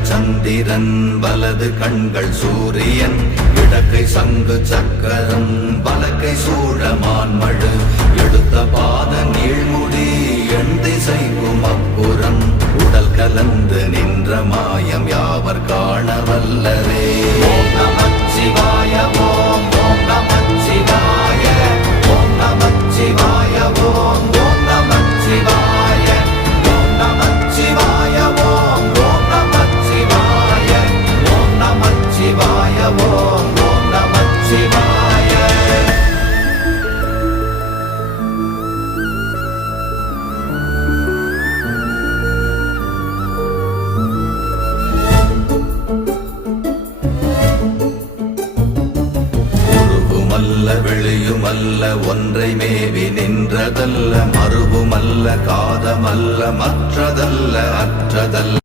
இடங்கள் சந்திரன் வலது கண்கள் சூரியன் இடக்கை சங்கு சக்கரம் வலக்கை சூழமான்மழு எடுத்த பாத நீழ்முடி எண் திசைக்கும் அப்புறம் உடல் கலந்து நின்ற மாயம் யாவர் காண வல்லரே. ஓம் நமச்சிவாய ஓம் ஓம் நமச்சிவாய ஓம் நமச்சிவாய ஓம் ஓம் நமச்சிவாய ஓம் நமச்சிவாய ஓம் ஓம் நமச்சிவாய ஓம் நமச்சிவாய ஓம் ஓம் நமச்சிவாய. வெளியுமல்ல ஒன்றை மேவி நின்றதல்ல மறுவுமல்ல காதமல்ல மற்றதல்ல அற்றதல்ல